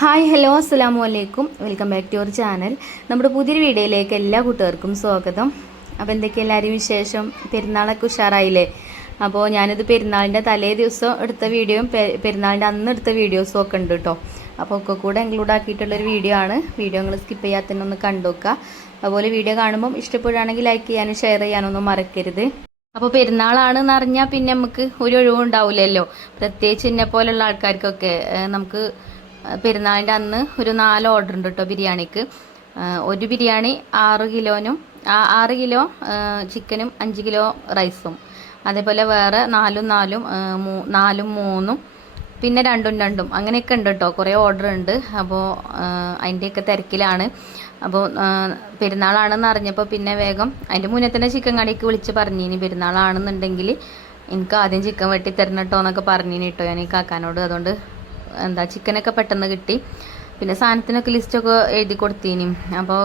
Hi hello അസ്സലാമു അലൈക്കും. Welcome back to your channel. നമ്മുടെ പുതിയൊരു വീഡിയോയിലേക്ക് എല്ലാ കൂട്ടുകാർക്കും സ്വാഗതം. അപ്പോൾ എന്തൊക്കെ എല്ലാവരും വിശേഷം? പെരുന്നാളൊക്കെ ഉഷാറായില്ലേ? അപ്പോൾ ഞാനിത് പെരുന്നാളിൻ്റെ തലേ ദിവസം എടുത്ത വീഡിയോയും പെരുന്നാളിൻ്റെ അന്ന് എടുത്ത വീഡിയോസും ഒക്കെ ഉണ്ട് കേട്ടോ. അപ്പോൾ ഒക്കെ കൂടെ ഇൻക്ലൂഡ് ആക്കിയിട്ടുള്ളൊരു വീഡിയോ ആണ്. വീഡിയോ നിങ്ങൾ സ്കിപ്പ് ചെയ്യാത്തന്നെ ഒന്ന് കണ്ടു നോക്കുക. അതുപോലെ വീഡിയോ കാണുമ്പം ഇഷ്ടപ്പെടുകയാണെങ്കിൽ ലൈക്ക് ചെയ്യാനും ഷെയർ ചെയ്യാനൊന്നും മറക്കരുത്. അപ്പോൾ പെരുന്നാളാണെന്ന് അറിഞ്ഞാൽ പിന്നെ നമുക്ക് ഒരു ഒഴിവും ഉണ്ടാവില്ലല്ലോ. പ്രത്യേകിച്ച് എന്നെ പോലുള്ള ആൾക്കാർക്കൊക്കെ നമുക്ക് പെരുന്നാളിൻ്റെ അന്ന് ഒരു 4 ഓർഡർ ഉണ്ട് കേട്ടോ ബിരിയാണിക്ക്. ഒരു ബിരിയാണി 6 കിലോനും 6 കിലോ ചിക്കനും 5 കിലോ റൈസും, അതേപോലെ വേറെ 4 3 പിന്നെ 2 അങ്ങനെയൊക്കെ ഉണ്ട് കേട്ടോ. കുറേ ഓർഡർ ഉണ്ട്. അപ്പോൾ അതിൻ്റെയൊക്കെ തിരക്കിലാണ്. അപ്പോൾ പെരുന്നാളാണെന്ന് അറിഞ്ഞപ്പോൾ പിന്നെ വേഗം അതിൻ്റെ മുന്നേ തന്നെ ചിക്കൻ കടയ്ക്ക് വിളിച്ച് പറഞ്ഞിനി പെരുന്നാളാണെന്നുണ്ടെങ്കിൽ എനിക്ക് ആദ്യം ചിക്കൻ വെട്ടി തരണം കേട്ടോ എന്നൊക്കെ പറഞ്ഞിനി കേട്ടോ ഞാൻ ഈ കാക്കാനോട്. അതുകൊണ്ട് ചിക്കനൊക്കെ പെട്ടെന്ന് കിട്ടി. പിന്നെ സാധനത്തിനൊക്കെ ലിസ്റ്റൊക്കെ എഴുതി കൊടുത്തീനി. അപ്പോൾ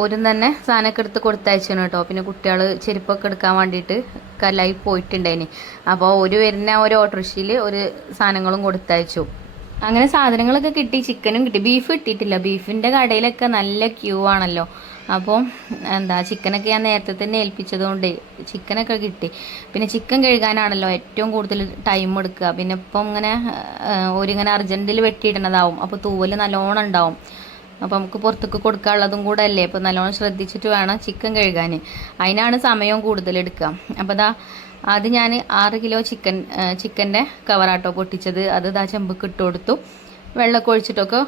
ഓരും തന്നെ സാധനമൊക്കെ എടുത്ത് കൊടുത്തയച്ചു കേട്ടോ. പിന്നെ കുട്ടികൾ ചെരുപ്പൊക്കെ എടുക്കാൻ വേണ്ടിയിട്ട് കല്ലായി പോയിട്ടുണ്ടായിനി. അപ്പോൾ ഒരു വരുന്ന ഒരു ഓട്ടോറിക്ഷയിൽ ഒരു സാധനങ്ങളും കൊടുത്തയച്ചു. അങ്ങനെ സാധനങ്ങളൊക്കെ കിട്ടി. ചിക്കനും കിട്ടി. ബീഫ് കിട്ടിയിട്ടില്ല. ബീഫിൻ്റെ കടയിലൊക്കെ നല്ല ക്യൂ ആണല്ലോ. അപ്പോൾ ചിക്കനൊക്കെ ഞാൻ നേരത്തെ തന്നെ ഏൽപ്പിച്ചതുകൊണ്ട് ചിക്കനൊക്കെ കിട്ടി. പിന്നെ ചിക്കൻ കഴുകാനാണല്ലോ ഏറ്റവും കൂടുതൽ ടൈം എടുക്കുക. പിന്നെ ഇപ്പം ഇങ്ങനെ ഒരിങ്ങനെ അർജൻറ്റിൽ വെട്ടിയിടുന്നതാവും. അപ്പോൾ തൂവൽ നല്ലോണം ഉണ്ടാവും. അപ്പോൾ നമുക്ക് പുറത്തേക്ക് കൊടുക്കാനുള്ളതും കൂടെ അല്ലേ. അപ്പോൾ നല്ലോണം ശ്രദ്ധിച്ചിട്ട് വേണം ചിക്കൻ കഴുകാൻ. അതിനാണ് സമയവും കൂടുതലെടുക്കുക. അപ്പോൾ ആദ്യം ഞാൻ 6 കിലോ ചിക്കൻ്റെ കവറാട്ടോ പൊട്ടിച്ചത്. അത് ചെമ്പക്ക് ഇട്ട് കൊടുത്തു. വെള്ളമൊക്കെ ഒഴിച്ചിട്ടൊക്കെ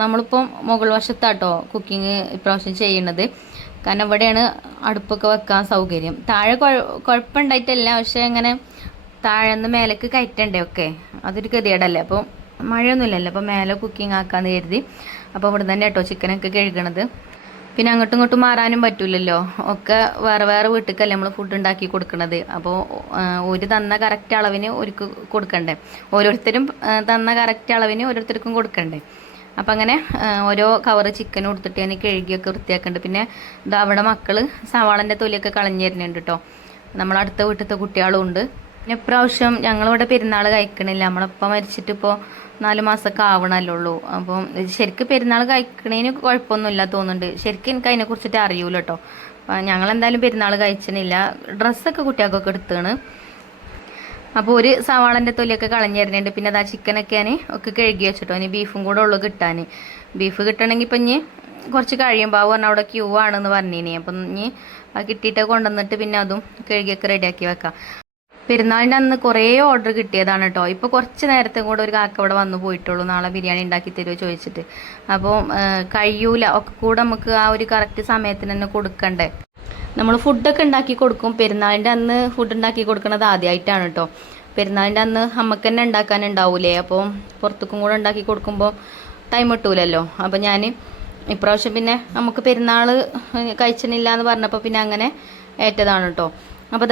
നമ്മളിപ്പം മുകൾ വശത്താട്ടോ കുക്കിങ് ഇപ്രാവശ്യം ചെയ്യുന്നത്. കാരണം ഇവിടെയാണ് അടുപ്പൊക്കെ വെക്കാൻ സൗകര്യം. താഴെ കുഴപ്പമുണ്ടായിട്ടല്ല, പക്ഷേ ഇങ്ങനെ താഴെ നിന്ന് മേലേക്ക് കയറ്റണ്ടേ ഒക്കെ, അതൊരു ഗതികേടല്ലേ. അപ്പോൾ മഴയൊന്നുമില്ലല്ലോ. അപ്പോൾ മേലെ കുക്കിംഗ് ആക്കാമെന്ന് കരുതി. അപ്പോൾ ഇവിടെ തന്നെ കേട്ടോ ചിക്കനൊക്കെ കഴുകണത്. പിന്നെ അങ്ങോട്ടും ഇങ്ങോട്ടും മാറാനും പറ്റില്ലല്ലോ. ഒക്കെ വേറെ വേറെ വീട്ടിലേക്കല്ലേ നമ്മൾ ഫുഡ് ഉണ്ടാക്കി കൊടുക്കണത്. അപ്പോൾ ഒരു തന്ന കറക്റ്റ് അളവിന് ഒരുക്ക് കൊടുക്കണ്ടേ. ഓരോരുത്തരും തന്ന കറക്റ്റ് അളവിന് ഓരോരുത്തർക്കും കൊടുക്കണ്ടേ. അപ്പം അങ്ങനെ ഓരോ കവറ് ചിക്കൻ കൊടുത്തിട്ട് ഞാൻ കഴുകിയൊക്കെ വൃത്തിയാക്കുന്നുണ്ട്. പിന്നെ അവിടെ മക്കൾ സവാളൻ്റെ തൊലിയൊക്കെ കളഞ്ഞു തരുന്നുണ്ട് കേട്ടോ. നമ്മളടുത്ത വീട്ടിലത്തെ കുട്ടികളും ഉണ്ട്. പിന്നെ ഇപ്രാവശ്യം ഞങ്ങളിവിടെ പെരുന്നാൾ കഴിക്കണില്ല. നമ്മളപ്പം മരിച്ചിട്ട് ഇപ്പോൾ 4 മാസമൊക്കെ ആവണല്ലേ ഉള്ളൂ. അപ്പം ശരിക്കും പെരുന്നാൾ കഴിക്കണേന് കുഴപ്പമൊന്നുമില്ല തോന്നുന്നുണ്ട്. ശരിക്കും എനിക്ക് അതിനെക്കുറിച്ചിട്ട് അറിയൂല കേട്ടോ. ഞങ്ങളെന്തായാലും പെരുന്നാൾ കഴിച്ചണില്ല. ഡ്രസ്സൊക്കെ കുട്ടികൾക്കൊക്കെ എടുത്താണ്. അപ്പോൾ ഒരു സവാളൻ്റെ തൊലിയൊക്കെ കളഞ്ഞു തരുന്നുണ്ട്. പിന്നെ ചിക്കനൊക്കെ ഞാൻ ഒക്കെ കഴുകി വെച്ചിട്ടോ. ഇനി ബീഫും കൂടെ ഉള്ളു കിട്ടാൻ. ബീഫ് കിട്ടണമെങ്കിൽ ഇപ്പം ഇനി കുറച്ച് കഴിയുമ്പോൾ പറഞ്ഞാൽ അവിടെ ക്യൂ ആണെന്ന് പറഞ്ഞിനി. അപ്പം ഇനി കിട്ടിയിട്ട് കൊണ്ടുവന്നിട്ട് പിന്നെ അതും കഴുകിയൊക്കെ റെഡിയാക്കി വെക്കാം. പെരുന്നാളിൻ്റെ അന്ന് കുറേ ഓർഡർ കിട്ടിയതാണ് കേട്ടോ. ഇപ്പോൾ കുറച്ച് നേരത്തെ കൂടെ ഒരു കാക്ക അവിടെ വന്നു പോയിട്ടുള്ളൂ. നാളെ ബിരിയാണി ഉണ്ടാക്കി തരുമോ ചോദിച്ചിട്ട്. അപ്പോൾ കഴിയൂല, ഒക്കെ കൂടെ നമുക്ക് ആ ഒരു കറക്റ്റ് സമയത്തിന് തന്നെ കൊടുക്കണ്ടേ. നമ്മൾ ഫുഡൊക്കെ ഉണ്ടാക്കി കൊടുക്കും. പെരുന്നാളിൻ്റെ അന്ന് ഫുഡ് ഉണ്ടാക്കി കൊടുക്കുന്നത് ആദ്യമായിട്ടാണ് കേട്ടോ. പെരുന്നാളിൻ്റെ അന്ന് നമുക്ക് തന്നെ ഉണ്ടാക്കാനുണ്ടാവൂലേ. അപ്പോൾ പുറത്തേക്കും കൂടെ ഉണ്ടാക്കി കൊടുക്കുമ്പോൾ ടൈം കിട്ടൂലല്ലോ. അപ്പോൾ ഞാൻ ഇപ്രാവശ്യം പിന്നെ നമുക്ക് പെരുന്നാൾ കഴിച്ചണില്ല എന്ന് പറഞ്ഞപ്പോൾ പിന്നെ അങ്ങനെ ഏറ്റതാണ് കേട്ടോ. അപ്പോൾ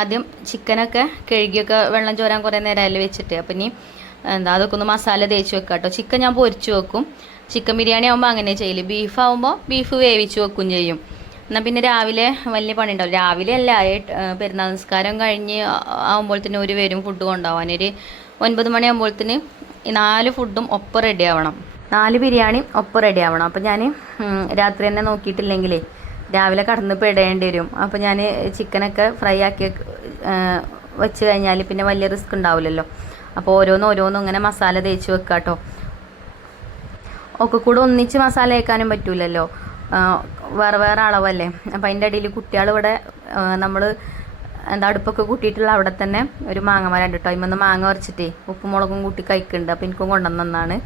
ആദ്യം ചിക്കനൊക്കെ കഴുകിയൊക്കെ വെള്ളം ചോരാൻ കുറേ നേരമല്ലേ വെച്ചിട്ട്. അപ്പം ഇനി അതൊക്കെ ഒന്ന് മസാല തേച്ച് വെക്കാം കേട്ടോ. ചിക്കൻ ഞാൻ പൊരിച്ച് വെക്കും. ചിക്കൻ ബിരിയാണി ആകുമ്പോൾ അങ്ങനെ ചെയ്യില്ല. ബീഫ് ആകുമ്പോൾ ബീഫ് വേവിച്ച് വെക്കും ചെയ്യും. എന്നാൽ പിന്നെ രാവിലെ വലിയ പണി ഉണ്ടാവും. രാവിലെ അല്ല, പെരുന്നാൾ നിസ്കാരം കഴിഞ്ഞ് ആകുമ്പോഴത്തേന് ഒരു വരും ഫുഡ് കൊണ്ടുപോകാൻ. ഒരു 9 മണിയാകുമ്പോഴത്തേന് ഈ 4 ഫുഡും ഒപ്പം റെഡി ആവണം. 4 ബിരിയാണി ഒപ്പം റെഡി ആവണം. അപ്പം ഞാൻ രാത്രി തന്നെ നോക്കിയിട്ടില്ലെങ്കിലേ രാവിലെ കടന്ന് പെടേണ്ടി വരും. അപ്പോൾ ഞാൻ ചിക്കനൊക്കെ ഫ്രൈ ആക്കി വെച്ച് കഴിഞ്ഞാൽ പിന്നെ വലിയ റിസ്ക് ഉണ്ടാവില്ലല്ലോ. അപ്പോൾ ഓരോന്നും ഇങ്ങനെ മസാല തേച്ച് വെക്കാം കേട്ടോ. ഒക്കെ കൂടെ ഒന്നിച്ച് മസാല തേക്കാനും പറ്റൂലല്ലോ, വേറെ വേറെ അളവല്ലേ. അപ്പോൾ അതിൻ്റെ ഇടയിൽ കുട്ടികൾ ഇവിടെ നമ്മൾ അടുപ്പൊക്കെ കൂട്ടിയിട്ടുള്ള അവിടെ തന്നെ ഒരു മാങ്ങ കേട്ടോ. അതിൽ മാങ്ങ പറിച്ചിട്ടേ ഉപ്പും മുളകും കൂട്ടി കഴിക്കുന്നുണ്ട്. അപ്പോൾ എനിക്കും കൊണ്ടുവന്നതാണ്.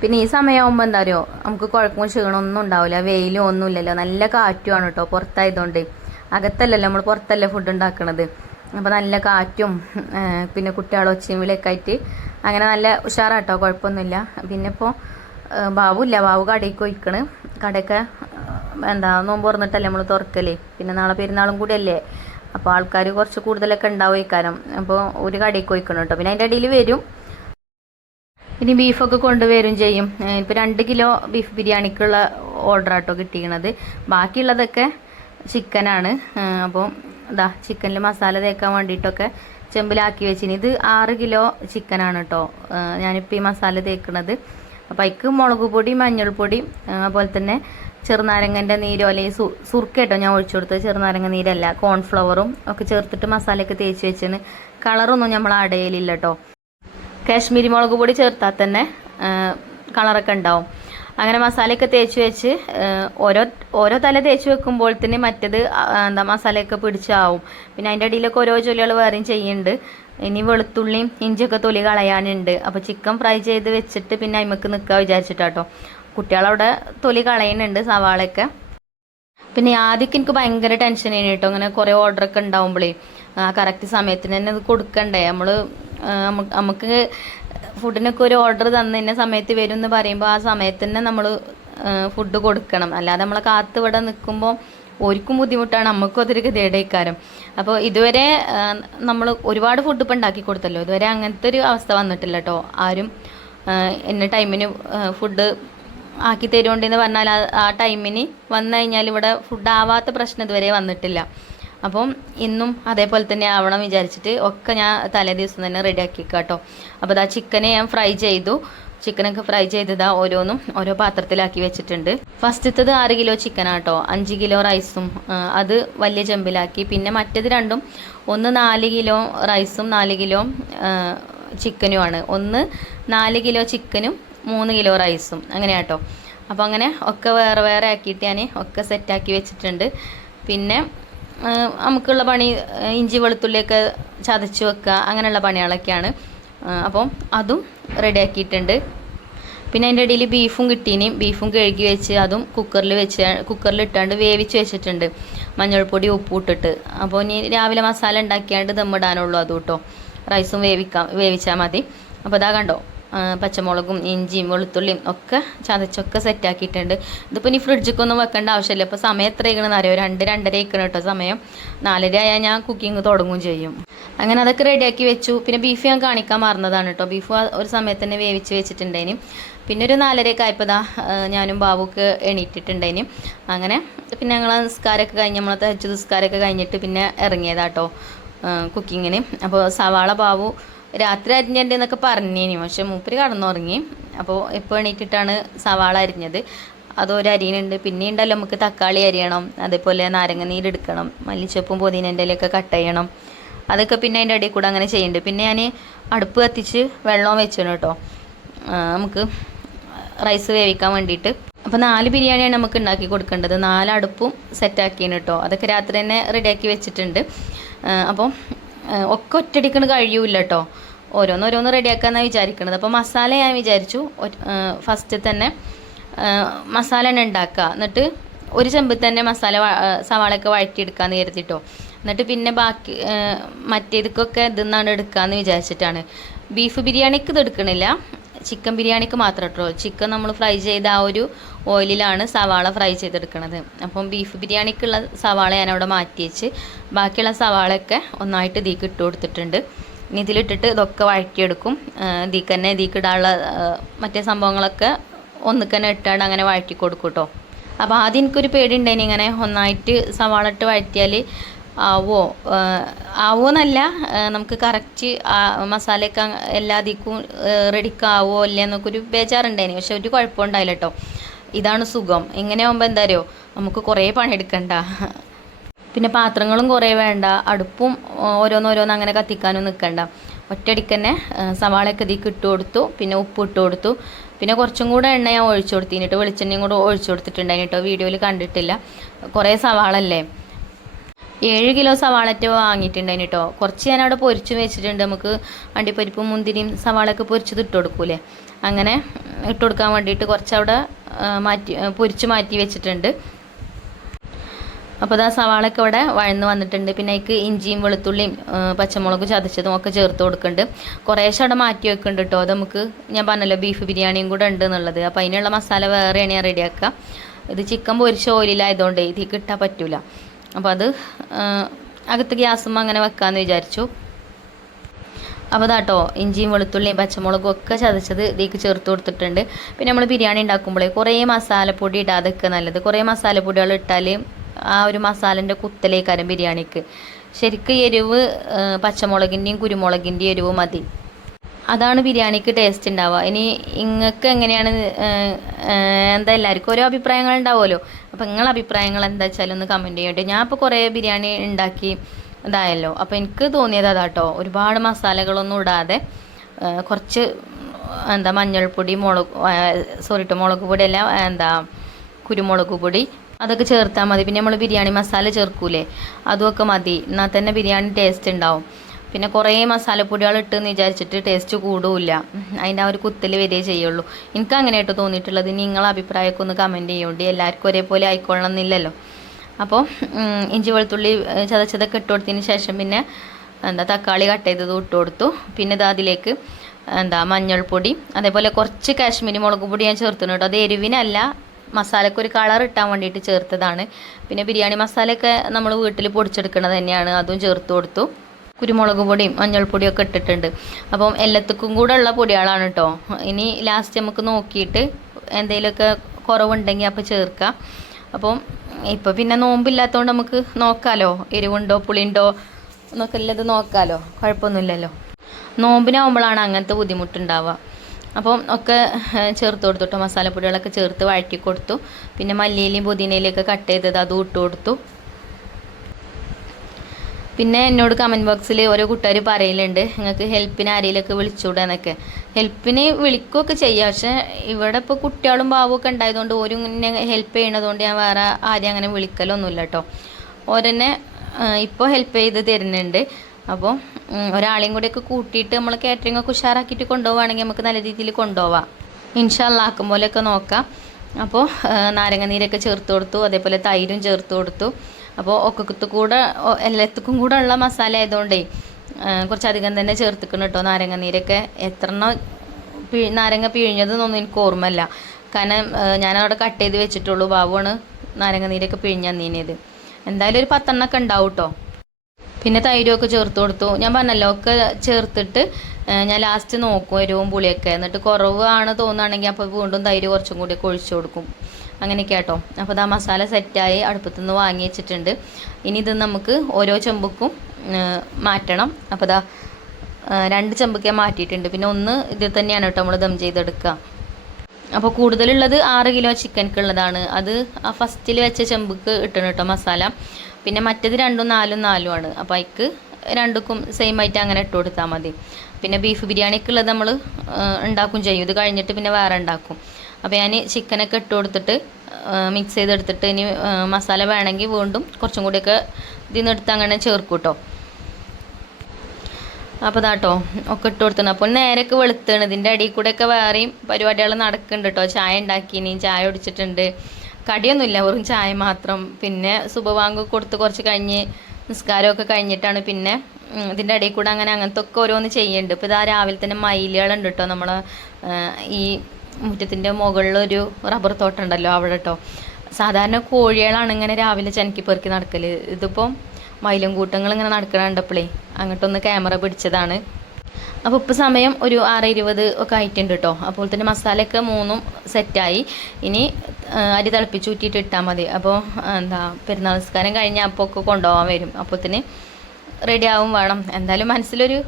പിന്നെ ഈ സമയമാകുമ്പോൾ എന്താ പറയുക, നമുക്ക് കുഴപ്പമോ ക്ഷീണമൊന്നും ഉണ്ടാവില്ല. വെയിലും ഒന്നുമില്ലല്ലോ, നല്ല കാറ്റുമാണ് കേട്ടോ. പുറത്തായതുകൊണ്ട്, അകത്തല്ലല്ലോ, നമ്മൾ പുറത്തല്ലേ ഫുഡ് ഉണ്ടാക്കണത്. അപ്പോൾ നല്ല കാറ്റും പിന്നെ കുട്ടികളെ ഒച്ചയും വിളിയൊക്കെ ആയിട്ട് അങ്ങനെ നല്ല ഉഷാറാട്ടോ, കുഴപ്പമൊന്നുമില്ല. പിന്നെ ഇപ്പോൾ ബാബു കടയ്ക്ക് പോയിക്കണ്. കടയൊക്കെ നോമ്പ് തുറന്നിട്ടല്ലേ നമ്മൾ തുറക്കല്ലേ. പിന്നെ നാളെ പെരുന്നാളും കൂടി അല്ലേ. അപ്പോൾ ആൾക്കാർ കുറച്ച് കൂടുതലൊക്കെ ഉണ്ടാവും. അപ്പോൾ ഒരു കടയ്ക്ക് പോയിക്കണം കേട്ടോ. പിന്നെ അതിൻ്റെ ഇടയിൽ വരും. ഇനി ബീഫൊക്കെ കൊണ്ടുവരും ചെയ്യും. ഇപ്പോൾ 2 കിലോ ബീഫ് ബിരിയാണിക്കുള്ള ഓർഡർ ആട്ടോ കിട്ടിയിരിക്കണത്. ബാക്കിയുള്ളതൊക്കെ ചിക്കനാണ്. അപ്പോൾ ചിക്കനിൽ മസാല തേക്കാൻ വേണ്ടിയിട്ടൊക്കെ ചെമ്പിലാക്കി വെച്ചിന്. ഇത് 6 കിലോ ചിക്കനാണ് കേട്ടോ ഞാനിപ്പോൾ ഈ മസാല തേക്കുന്നത്. അപ്പോൾ അതിക്ക് മുളക് പൊടി, മഞ്ഞൾപ്പൊടി, അതുപോലെ തന്നെ ചെറുനാരങ്ങൻ്റെ നീരോ അല്ലെങ്കിൽ സുർക്ക കേട്ടോ ഞാൻ ഒഴിച്ചു കൊടുത്തത്. ചെറുനാരങ്ങ നീരല്ല, കോൺഫ്ലവറും ഒക്കെ ചേർത്തിട്ട് മസാലയൊക്കെ തേച്ച് വെച്ചിന്. കളറൊന്നും നമ്മൾ അടയലില്ല കേട്ടോ. കാശ്മീരി മുളക് പൊടി ചേർത്താൽ തന്നെ കളറൊക്കെ ഉണ്ടാവും. അങ്ങനെ മസാലയൊക്കെ തേച്ച് വെച്ച് ഓരോ തല തേച്ച് വെക്കുമ്പോഴത്തേന് മറ്റേത് മസാലയൊക്കെ പിടിച്ചാവും. പിന്നെ അതിൻ്റെ അടിയിലൊക്കെ ഓരോ ജോലികൾ വേറെയും ചെയ്യുന്നുണ്ട്. ഇനി വെളുത്തുള്ളിയും ഇഞ്ചിയൊക്കെ തൊലി കളയാനുണ്ട്. അപ്പോൾ ചിക്കൻ ഫ്രൈ ചെയ്ത് വെച്ചിട്ട് പിന്നെ അതിമക്ക് നിൽക്കുക വിചാരിച്ചിട്ടാട്ടോ. കുട്ടികളവിടെ തൊലി കളയുന്നുണ്ട്, സവാളയൊക്കെ. പിന്നെ ആദ്യമൊക്കെ എനിക്ക് ഭയങ്കര ടെൻഷനാണ് കേട്ടോ. അങ്ങനെ കുറേ ഓർഡറൊക്കെ ഉണ്ടാവുമ്പോഴേ കറക്റ്റ് സമയത്തിന് തന്നെ അത് കൊടുക്കണ്ടേ. നമുക്ക് ഫുഡിനൊക്കെ ഒരു ഓർഡർ തന്നതിൻ്റെ സമയത്ത് വരും എന്ന് പറയുമ്പോൾ ആ സമയത്ത് തന്നെ നമ്മൾ ഫുഡ് കൊടുക്കണം. അല്ലാതെ നമ്മളെ കാത്ത് ഇവിടെ നിൽക്കുമ്പോൾ ഒരിക്കും ബുദ്ധിമുട്ടാണ്, നമുക്കും അതൊരു ഗതികേടേക്കാരം. അപ്പോൾ ഇതുവരെ നമ്മൾ ഒരുപാട് ഫുഡ് ഇപ്പം ഉണ്ടാക്കി കൊടുത്തല്ലോ, ഇതുവരെ അങ്ങനത്തെ ഒരു അവസ്ഥ വന്നിട്ടില്ല കേട്ടോ. ആരും എന്നെ ടൈമിന് ഫുഡ് ആക്കി തരുന്നുണ്ടെന്ന് പറഞ്ഞാൽ ആ ടൈമിന് വന്നു കഴിഞ്ഞാൽ ഇവിടെ ഫുഡ് ആവാത്ത പ്രശ്നം ഇതുവരെ വന്നിട്ടില്ല. അപ്പം ഇന്നും അതേപോലെ തന്നെ ആവണം വിചാരിച്ചിട്ട് ഒക്കെ ഞാൻ തലേ ദിവസം തന്നെ റെഡിയാക്കി കേട്ടോ. അപ്പോൾ ഇതാ ചിക്കനെ ഞാൻ ഫ്രൈ ചെയ്തു. ചിക്കനൊക്കെ ഫ്രൈ ചെയ്തതാ ഓരോന്നും ഓരോ പാത്രത്തിലാക്കി വെച്ചിട്ടുണ്ട്. ഫസ്റ്റത്തത് 6 കിലോ ചിക്കനാണ് കേട്ടോ. 5 കിലോ റൈസും അത് വലിയ ചെമ്പിലാക്കി. പിന്നെ മറ്റേത് രണ്ടും ഒന്ന് 4 കിലോ റൈസും 4 കിലോ ചിക്കനുമാണ്. ഒന്ന് 4 കിലോ ചിക്കനും 3 കിലോ റൈസും അങ്ങനെയാട്ടോ. അപ്പോൾ അങ്ങനെ ഒക്കെ വേറെ വേറെ ആക്കിയിട്ട് ഞാൻ ഒക്കെ സെറ്റാക്കി വെച്ചിട്ടുണ്ട്. പിന്നെ നമുക്കുള്ള പണി ഇഞ്ചി വെളുത്തുള്ളിയൊക്കെ ചതച്ച് വെക്കുക, അങ്ങനെയുള്ള പണികളൊക്കെയാണ്. അപ്പം അതും റെഡിയാക്കിയിട്ടുണ്ട്. പിന്നെ അതിൻ്റെ ഇടയിൽ ബീഫും കിട്ടീനി. ബീഫും കഴുകി വെച്ച് അതും കുക്കറിലിട്ടാണ്ട് വേവിച്ച് വെച്ചിട്ടുണ്ട്, മഞ്ഞൾപ്പൊടി ഉപ്പും ഇട്ടിട്ട്. അപ്പോൾ ഇനി രാവിലെ മസാല ഉണ്ടാക്കിയാണ്ട് ദമ്മിടാനുള്ളൂ അത് കേട്ടോ. റൈസും വേവിച്ചാൽ മതി. അപ്പോൾ ഇതാ കണ്ടോ, പച്ചമുളകും ഇഞ്ചിയും വെളുത്തുള്ളിയും ഒക്കെ ചതച്ചൊക്കെ സെറ്റാക്കിയിട്ടുണ്ട്. ഇതിപ്പോൾ ഇനി ഫ്രിഡ്ജിക്കൊന്നും വെക്കേണ്ട ആവശ്യമില്ല. ഇപ്പോൾ സമയം എത്രയാക്കണമെന്ന് അറിയോ? 2-2:30 കേട്ടോ സമയം. 4:30 ആയാൽ ഞാൻ കുക്കിംഗ് തുടങ്ങും ചെയ്യും. അങ്ങനെ അതൊക്കെ റെഡിയാക്കി വെച്ചു. പിന്നെ ബീഫ് ഞാൻ കാണിക്കാൻ മറന്നതാണ് കേട്ടോ. ബീഫ് ഒരു സമയത്ത് തന്നെ വേവിച്ച് വെച്ചിട്ടുണ്ടേനും. പിന്നെ ഒരു 4:30 ആയപ്പോൾ ഞാനും ബാബുക്ക് എണീറ്റിട്ടുണ്ടേനും. അങ്ങനെ പിന്നെ ഞങ്ങൾ നിസ്കാരമൊക്കെ കഴിഞ്ഞ് നമ്മളെ തഹജ്ജുദ് നിസ്കാരമൊക്കെ കഴിഞ്ഞിട്ട് പിന്നെ ഇറങ്ങിയതാട്ടോ കുക്കിങ്ങിന്. അപ്പോൾ സവാള ബാബു രാത്രി അരിഞ്ഞെന്നൊക്കെ പറഞ്ഞേനി, പക്ഷെ മൂപ്പര് കടന്നുറങ്ങി. അപ്പോൾ ഇപ്പോൾ എണീറ്റിട്ടാണ് സവാള അരിഞ്ഞത്. അതൊരു അരിയുന്നുണ്ട്. പിന്നെ ഉണ്ടല്ലോ നമുക്ക് തക്കാളി അരിയണം, അതേപോലെ നാരങ്ങ നീരെടുക്കണം, മല്ലിച്ചപ്പും പുതിനേൻ്റെ ഇലയൊക്കെ കട്ട് ചെയ്യണം. അതൊക്കെ പിന്നെ അതിൻ്റെ ഇടയിൽ കൂടെ അങ്ങനെ ചെയ്യുന്നുണ്ട്. പിന്നെ ഞാൻ അടുപ്പ് കത്തിച്ച് വെള്ളവും വെച്ചിരുന്നു കേട്ടോ നമുക്ക് റൈസ് വേവിക്കാൻ വേണ്ടിയിട്ട്. അപ്പോൾ 4 ബിരിയാണിയാണ് നമുക്ക് ഉണ്ടാക്കി കൊടുക്കേണ്ടത്. 4 അടുപ്പും സെറ്റാക്കിയാണ് കേട്ടോ. അതൊക്കെ രാത്രി തന്നെ റെഡിയാക്കി വെച്ചിട്ടുണ്ട്. അപ്പം ഒക്കെ ഒറ്റടിക്കണ് കഴിയൂല കേട്ടോ. ഓരോന്നോരോന്ന് റെഡിയാക്കാമെന്നാണ് വിചാരിക്കുന്നത്. അപ്പോൾ മസാല ഞാൻ വിചാരിച്ചു ഫസ്റ്റ് തന്നെ മസാല തന്നെ ഉണ്ടാക്കുക. എന്നിട്ട് ഒരു ചെമ്പിൽ തന്നെ സവാളയൊക്കെ വഴറ്റിയെടുക്കാമെന്ന് കരുതിട്ടോ. എന്നിട്ട് പിന്നെ ബാക്കി മറ്റേതൊക്കെ ഇതെന്നാണ് എടുക്കാമെന്ന് വിചാരിച്ചിട്ടാണ്. ബീഫ് ബിരിയാണിക്ക് ഇത് എടുക്കണില്ല, ചിക്കൻ ബിരിയാണിക്ക് മാത്രം കേട്ടോ. ചിക്കൻ നമ്മൾ ഫ്രൈ ചെയ്ത ആ ഒരു ഓയിലിലാണ് സവാള ഫ്രൈ ചെയ്തെടുക്കുന്നത്. അപ്പം ബീഫ് ബിരിയാണിക്കുള്ള സവാള ഞാനവിടെ മാറ്റി വെച്ച് ബാക്കിയുള്ള സവാളയൊക്കെ ഒന്നായിട്ട് ഇതിലേക്ക് ഇട്ട് കൊടുത്തിട്ടുണ്ട്. ഇനി ഇതിലിട്ടിട്ട് ഇതൊക്കെ വഴറ്റിയെടുക്കും. ഇതിലേക്ക് ഇടാനുള്ള മറ്റേ സംഭവങ്ങളൊക്കെ ഒന്നിക്കന്നെ ഇട്ടാണ്ട് അങ്ങനെ വഴറ്റി കൊടുക്കും കേട്ടോ. അപ്പോൾ ആദ്യം എനിക്കൊരു പേടി ഉണ്ടായിന്, ഇങ്ങനെ ഒന്നായിട്ട് സവാള ഇട്ട് വഴറ്റിയാൽ ആവോന്നല്ല, നമുക്ക് കറക്റ്റ് മസാലയൊക്കെ എല്ലാ ദിക്കും റെഡിക്കാവോ ഇല്ല എന്നൊക്കെ ഒരു ബേജാറുണ്ടായിന്. പക്ഷെ ഒരു കുഴപ്പമുണ്ടായില്ല കേട്ടോ. ഇതാണ് സുഖം. ഇങ്ങനെ ആകുമ്പോൾ എന്താ അറിയോ, നമുക്ക് കുറേ പണിയെടുക്കണ്ട. പിന്നെ പാത്രങ്ങളും കുറേ വേണ്ട, അടുപ്പും ഓരോന്നോരോന്ന് അങ്ങനെ കത്തിക്കാനും നിൽക്കണ്ട. ഒറ്റയടിക്ക് തന്നെ സവാളയൊക്കെ ഇതിലേക്ക് ഇട്ട് കൊടുത്തു. പിന്നെ ഉപ്പ് ഇട്ട് കൊടുത്തു. പിന്നെ കുറച്ചും കൂടെ എണ്ണ ഞാൻ ഒഴിച്ചു കൊടുത്തിട്ട് വെളിച്ചെണ്ണയും കൂടെ ഒഴിച്ചു കൊടുത്തിട്ടുണ്ടായിന് കേട്ടോ. വീഡിയോയിൽ കണ്ടിട്ടില്ല, കുറേ സവാളല്ലേ. 7 കിലോ സവാളറ്റ് വാങ്ങിയിട്ടുണ്ടായിന് കേട്ടോ. കുറച്ച് ഞാൻ അവിടെ പൊരിച്ച് വെച്ചിട്ടുണ്ട്. നമുക്ക് അണ്ടിപ്പരിപ്പും മുന്തിരിയും സവാളയൊക്കെ പൊരിച്ചത് ഇട്ട് കൊടുക്കൂലേ, അങ്ങനെ ഇട്ട് കൊടുക്കാൻ വേണ്ടിയിട്ട് കുറച്ചവിടെ പൊരിച്ച് മാറ്റി വെച്ചിട്ടുണ്ട്. അപ്പോൾ സവാളയൊക്കെ ഇവിടെ വഴന്ന് വന്നിട്ടുണ്ട്. പിന്നെ അതിക്ക് ഇഞ്ചിയും വെളുത്തുള്ളിയും പച്ചമുളക് ചതച്ചതും ഒക്കെ ചേർത്ത് കൊടുക്കുന്നുണ്ട്. കുറേശ്ശെ അവിടെ മാറ്റി വെക്കുന്നുണ്ട് കേട്ടോ. അത് നമുക്ക് ഞാൻ പറഞ്ഞല്ലോ ബീഫ് ബിരിയാണിയും കൂടെ ഉണ്ട് എന്നുള്ളത്. അപ്പോൾ അതിനുള്ള മസാല വേറെയാണ് ഞാൻ റെഡിയാക്കുക. ഇത് ചിക്കൻ പൊരിച്ച ഓയിലായതുകൊണ്ട് ഇതിലേക്ക് ഇട്ടാൽ പറ്റൂല. അപ്പോൾ അത് അകത്ത് ഗ്യാസും അങ്ങനെ വെക്കാമെന്ന് വിചാരിച്ചു. അപ്പോൾ അതാട്ടോ ഇഞ്ചിയും വെളുത്തുള്ളിയും പച്ചമുളകും ഒക്കെ ചതച്ചത് ഇതിലേക്ക് ചേർത്ത് കൊടുത്തിട്ടുണ്ട്. പിന്നെ നമ്മൾ ബിരിയാണി ഉണ്ടാക്കുമ്പോഴേ കുറേ മസാലപ്പൊടി ഇടാതൊക്കെ നല്ലത്. കുറേ മസാലപ്പൊടികൾ ഇട്ടാൽ ആ ഒരു മസാലൻ്റെ കുത്തലേക്കാരം ബിരിയാണിക്ക്. ശരിക്കും എരിവ് പച്ചമുളകിൻ്റെയും കുരുമുളകിൻ്റെയും എരിവ് മതി. അതാണ് ബിരിയാണിക്ക് ടേസ്റ്റ് ഉണ്ടാവുക. ഇനി നിങ്ങൾക്ക് എങ്ങനെയാണ്, എന്താ എല്ലാവർക്കും ഓരോ അഭിപ്രായങ്ങൾ ഉണ്ടാവുമല്ലോ. അപ്പോൾ നിങ്ങളെ അഭിപ്രായങ്ങൾ എന്താ വെച്ചാൽ ഒന്ന് കമൻറ്റ് ചെയ്യട്ടെ. ഞാൻ ഇപ്പോൾ കുറേ ബിരിയാണി ഉണ്ടാക്കി ഇതായല്ലോ. അപ്പോൾ എനിക്ക് തോന്നിയത് അതാട്ടോ, ഒരുപാട് മസാലകളൊന്നും ഇടാതെ കുറച്ച് മഞ്ഞൾപ്പൊടി, മുളക് പൊടി അല്ല, കുരുമുളക് പൊടി അതൊക്കെ ചേർത്താൽ മതി. പിന്നെ നമ്മൾ ബിരിയാണി മസാല ചേർക്കൂലേ, അതുമൊക്കെ മതി. എന്നാൽ തന്നെ ബിരിയാണി ടേസ്റ്റ് ഉണ്ടാവും. പിന്നെ കുറേ മസാലപ്പൊടികൾ ഇട്ടെന്ന് വിചാരിച്ചിട്ട് ടേസ്റ്റ് കൂടില്ല, അതിൻ്റെ ആ ഒരു കുത്തൽ വരികയേ ചെയ്യുള്ളൂ. എനിക്ക് അങ്ങനെയായിട്ട് തോന്നിയിട്ടുള്ളത്. നിങ്ങളെ അഭിപ്രായമൊക്കെ ഒന്ന് കമൻറ്റ് ചെയ്യുന്നുണ്ട്. എല്ലാവർക്കും ഒരേപോലെ ആയിക്കൊള്ളണം എന്നില്ലല്ലോ. അപ്പോൾ ഇഞ്ചി വെളുത്തുള്ളി ചതച്ചതൊക്കെ ഇട്ട് കൊടുത്തതിന് ശേഷം പിന്നെ തക്കാളി കട്ട് ചെയ്തത് ഇട്ട് കൊടുത്തു. പിന്നെ അതിലേക്ക് മഞ്ഞൾപ്പൊടി, അതേപോലെ കുറച്ച് കാശ്മീരി മുളക് പൊടി ഞാൻ ചേർത്തിട്ടുണ്ട് കേട്ടോ. അത് എരിവിനല്ല, മസാലയ്ക്ക് ഒരു കളർ ഇട്ടാൻ വേണ്ടിയിട്ട് ചേർത്തതാണ്. പിന്നെ ബിരിയാണി മസാലയൊക്കെ നമ്മൾ വീട്ടിൽ പൊടിച്ചെടുക്കുന്നത് തന്നെയാണ്, അതും ചേർത്ത് കൊടുത്തു. കുരുമുളക് പൊടിയും മഞ്ഞൾപ്പൊടിയും ഒക്കെ ഇട്ടിട്ടുണ്ട്. അപ്പം എല്ലാത്തക്കും കൂടെ ഉള്ള പൊടികളാണ് കേട്ടോ. ഇനി ലാസ്റ്റ് നമുക്ക് നോക്കിയിട്ട് എന്തെങ്കിലുമൊക്കെ കുറവുണ്ടെങ്കിൽ അപ്പോൾ ചേർക്കാം. അപ്പം ഇപ്പോൾ പിന്നെ നോമ്പില്ലാത്തതുകൊണ്ട് നമുക്ക് നോക്കാമല്ലോ, എരിവുണ്ടോ പുളിയുണ്ടോ എന്നൊക്കെ ഉള്ളത് നോക്കാമല്ലോ, കുഴപ്പമൊന്നുമില്ലല്ലോ. നോമ്പിനാവുമ്പോഴാണ് അങ്ങനത്തെ ബുദ്ധിമുട്ടുണ്ടാവുക. അപ്പം ഒക്കെ ചേർത്ത് കൊടുത്തു കേട്ടോ. മസാലപ്പൊടികളൊക്കെ ചേർത്ത് വഴറ്റി കൊടുത്തു. പിന്നെ മല്ലിയിലയും പുതിനയിലൊക്കെ കട്ട് ചെയ്തത് അതും ഇട്ട് കൊടുത്തു. പിന്നെ എന്നോട് കമൻറ്റ് ബോക്സിൽ ഓരോ കൂട്ടുകാർ പറയലുണ്ട്, നിങ്ങൾക്ക് ഹെൽപ്പിന് ആരെങ്കിലുമൊക്കെ വിളിച്ചുകൂടാന്നൊക്കെ. ഹെൽപ്പിന് വിളിക്കുകയൊക്കെ ചെയ്യാം, പക്ഷേ ഇവിടെ ഇപ്പോൾ കുട്ടികളും ബാബുമൊക്കെ ഉണ്ടായതുകൊണ്ട് ഓരും ഇങ്ങനെ ഹെൽപ്പ് ചെയ്യണതുകൊണ്ട് ഞാൻ വേറെ ആരെയും അങ്ങനെ വിളിക്കലൊന്നുമില്ല കേട്ടോ. ഓരെന്നെ ഇപ്പോൾ ഹെൽപ്പ് ചെയ്ത് തരുന്നുണ്ട്. അപ്പോൾ ഒരാളെയും കൂടെയൊക്കെ കൂട്ടിയിട്ട് നമ്മൾ കാറ്ററിംഗ് ഒക്കെ ഉഷാറാക്കിയിട്ട് കൊണ്ടുപോവുകയാണെങ്കിൽ നമുക്ക് നല്ല രീതിയിൽ കൊണ്ടുപോവാം. ഇൻഷാ അല്ലാഹ് ആക്കും പോലെയൊക്കെ നോക്കാം. അപ്പോൾ നാരങ്ങ നീരൊക്കെ ചേർത്ത് കൊടുത്തു, അതേപോലെ തൈരും ചേർത്ത് കൊടുത്തു. അപ്പോൾ എല്ലാത്തുക്കും കൂടെ ഉള്ള മസാല ആയതുകൊണ്ടേ കുറച്ചധികം തന്നെ ചേർത്തിക്കണം കേട്ടോ. നാരങ്ങ നീരൊക്കെ നാരങ്ങ പിഴിഞ്ഞതെന്നൊന്നും എനിക്ക് ഓർമ്മയില്ല, കാരണം ഞാനവിടെ കട്ട് ചെയ്ത് വെച്ചിട്ടുള്ളൂ. ബാബുവാണ് നാരങ്ങ നീരൊക്കെ പിഴിഞ്ഞന്നീനത്. എന്തായാലും ഒരു 10 എണ്ണമൊക്കെ ഉണ്ടാവും കേട്ടോ. പിന്നെ തൈരൊക്കെ ചേർത്ത് കൊടുത്തു. ഞാൻ പറഞ്ഞല്ലോ, ഒക്കെ ചേർത്തിട്ട് ഞാൻ ലാസ്റ്റ് നോക്കും എരിവും പുളിയൊക്കെ. എന്നിട്ട് കുറവാണ് തോന്നുകയാണെങ്കിൽ അപ്പോൾ വീണ്ടും തൈര് കുറച്ചും കൂടിയൊക്കെ ഒഴിച്ചു കൊടുക്കും. അങ്ങനെയൊക്കെ കേട്ടോ. അപ്പോൾ ആ മസാല സെറ്റായി അടുപ്പത്തു നിന്ന് വാങ്ങി വെച്ചിട്ടുണ്ട്. ഇനി ഇത് നമുക്ക് ഓരോ ചെമ്പുക്കും മാറ്റണം. അപ്പോൾ 2 ചെമ്പൊക്കെ മാറ്റിയിട്ടുണ്ട്. പിന്നെ 1 ഇതിൽ തന്നെയാണ് കേട്ടോ നമ്മൾ ദം ചെയ്തെടുക്കുക. അപ്പോൾ കൂടുതലുള്ളത് 6 കിലോ ചിക്കൻക്കുള്ളതാണ്. അത് ആ ഫസ്റ്റിൽ വെച്ച ചെമ്പുക്ക് ഇട്ടണം കേട്ടോ മസാല. പിന്നെ മറ്റേത് 2ഉം 4ഉം 4ഉം ആണ്. അപ്പോൾ അതിക്ക് 2ക്കും സെയിം ആയിട്ട് അങ്ങനെ ഇട്ട് കൊടുത്താൽ മതി. പിന്നെ ബീഫ് ബിരിയാണിക്കുള്ളത് നമ്മൾ ഉണ്ടാക്കും ചെയ്യും. ഇത് കഴിഞ്ഞിട്ട് പിന്നെ വേറെ ഉണ്ടാക്കും. അപ്പോൾ ഞാൻ ചിക്കനൊക്കെ ഇട്ട് കൊടുത്തിട്ട് മിക്സ് ചെയ്തെടുത്തിട്ട് ഇനി മസാല വേണമെങ്കിൽ വീണ്ടും കുറച്ചും കൂടിയൊക്കെ ഇതിൽ നിന്ന് എടുത്ത് അങ്ങനെ ചേർക്കും കേട്ടോ. അപ്പോൾ ഇതാട്ടോ ഒക്കെ ഇട്ട് കൊടുത്തണം. അപ്പോൾ നേരൊക്കെ വെളുത്താണ്. ഇതിൻ്റെ അടിയിൽ കൂടെയൊക്കെ വേറെയും പരിപാടികൾ നടക്കുന്നുണ്ട് കേട്ടോ. ചായ ഉണ്ടാക്കിനി, ചായ കുടിച്ചിട്ടുണ്ട്. കടിയൊന്നുമില്ല, വെറും ചായ മാത്രം. പിന്നെ സുബവാങ്ക് കൊടുത്ത് കുറച്ച് കഴിഞ്ഞ് നിസ്കാരമൊക്കെ കഴിഞ്ഞിട്ടാണ് പിന്നെ ഇതിൻ്റെ ഇടയിൽ കൂടെ അങ്ങനത്തെ ഒക്കെ ഓരോന്ന് ചെയ്യുന്നുണ്ട്. ഇപ്പോൾ ഇതാ രാവിലെ തന്നെ മയിലുകളുണ്ട് കേട്ടോ. നമ്മൾ ഈ മുറ്റത്തിൻ്റെ മുകളിലൊരു റബ്ബർ തോട്ടം ഉണ്ടല്ലോ അവിടെ കേട്ടോ. സാധാരണ കോഴികളാണ് ഇങ്ങനെ രാവിലെ ചനക്കി പെറുക്കി നടക്കൽ. ഇതിപ്പം മയിലും കൂട്ടങ്ങൾ ഇങ്ങനെ നടക്കണ കണ്ടപ്പോഴേ അങ്ങോട്ടൊന്ന് ക്യാമറ പിടിച്ചതാണ്. അപ്പോൾ ഇപ്പോൾ സമയം ഒരു 6:20 ഒക്കെ ആയിട്ടുണ്ട് കേട്ടോ. അപ്പോൾ തന്നെ മസാലയൊക്കെ 3ഉം സെറ്റായി. ഇനി അരി തിളപ്പിച്ച് ഊറ്റിയിട്ട് ഇട്ടാൽ മതി. അപ്പോൾ പെരുന്നാൾ നിസ്കാരം കഴിഞ്ഞാൽ അപ്പോൾ ഒക്കെ കൊണ്ടുപോകാൻ വരും. അപ്പോൾ തന്നെ റെഡി ആവും വേണം. എന്തായാലും മനസ്സിലൊരു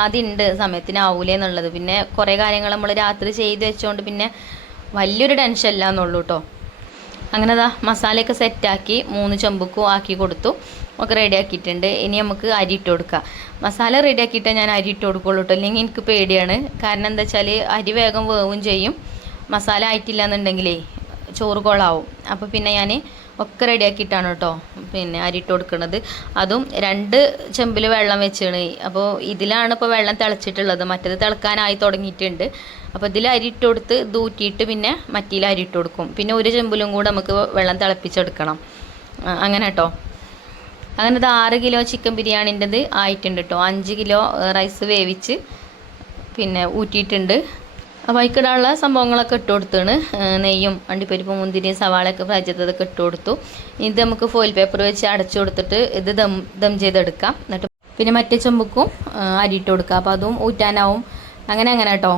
ആദ്യം ഉണ്ട് സമയത്തിനാവൂലേ എന്നുള്ളത്. പിന്നെ കുറേ കാര്യങ്ങൾ നമ്മൾ രാത്രി ചെയ്ത് വെച്ചുകൊണ്ട് പിന്നെ വലിയൊരു ടെൻഷൻ ഇല്ല എന്നുള്ളൂ കേട്ടോ. അങ്ങനെ മസാലയൊക്കെ സെറ്റാക്കി 3 ചെമ്പുക്കും ആക്കി കൊടുത്തു. ഒക്കെ റെഡി ആക്കിയിട്ടുണ്ട്. ഇനി നമുക്ക് അരി ഇട്ട് കൊടുക്കാം. മസാല റെഡി ആക്കിയിട്ടേ ഞാൻ അരി ഇട്ട് കൊടുക്കുള്ളൂ കേട്ടോ. അല്ലെങ്കിൽ എനിക്ക് പേടിയാണ്. കാരണം എന്താ വെച്ചാൽ അരി വേഗം വേവും ചെയ്യും. മസാല ആയിട്ടില്ല എന്നുണ്ടെങ്കിലേ ചോറ് കൊളാവും. അപ്പോൾ പിന്നെ ഞാൻ ഒക്കെ റെഡിയാക്കിയിട്ടാണ് കേട്ടോ പിന്നെ അരി ഇട്ട് കൊടുക്കുന്നത്. അതും 2 ചെമ്പിൽ വെള്ളം വെച്ചാണ്. അപ്പോൾ ഇതിലാണ് ഇപ്പോൾ വെള്ളം തിളച്ചിട്ടുള്ളത്. മറ്റേത് തിളക്കാനായി തുടങ്ങിയിട്ടുണ്ട്. അപ്പോൾ ഇതിൽ അരി ഇട്ട് കൊടുത്ത് ദൂറ്റിയിട്ട് പിന്നെ മറ്റേതിൽ അരി ഇട്ട് കൊടുക്കും. പിന്നെ 1 ചെമ്പിലും കൂടെ നമുക്ക് വെള്ളം തിളപ്പിച്ചെടുക്കണം. അങ്ങനെ കേട്ടോ. അങ്ങനെ 6 കിലോ ചിക്കൻ ബിരിയാണിൻ്റെത് ആയിട്ടുണ്ട് കേട്ടോ. 5 കിലോ റൈസ് വേവിച്ച് പിന്നെ ഊറ്റിയിട്ടുണ്ട്. അപ്പോൾ അതിക്കിടാനുള്ള സംഭവങ്ങളൊക്കെ ഇട്ട് കൊടുത്താണ്. നെയ്യും അണ്ടിപ്പരിപ്പും മുന്തിരിയും സവാളയൊക്കെ ഫ്രൈ ചെയ്തതൊക്കെ ഇട്ട് കൊടുത്തു. ഇത് നമുക്ക് ഫോയിൽ പേപ്പർ വെച്ച് അടച്ചു കൊടുത്തിട്ട് ഇത് ദം ചെയ്തെടുക്കാം. എന്നിട്ട് പിന്നെ മറ്റേ ചെമ്പുക്കും അരി ഇട്ട് കൊടുക്കുക. അപ്പോൾ അതും ഊറ്റാനാവും. അങ്ങനെ കേട്ടോ.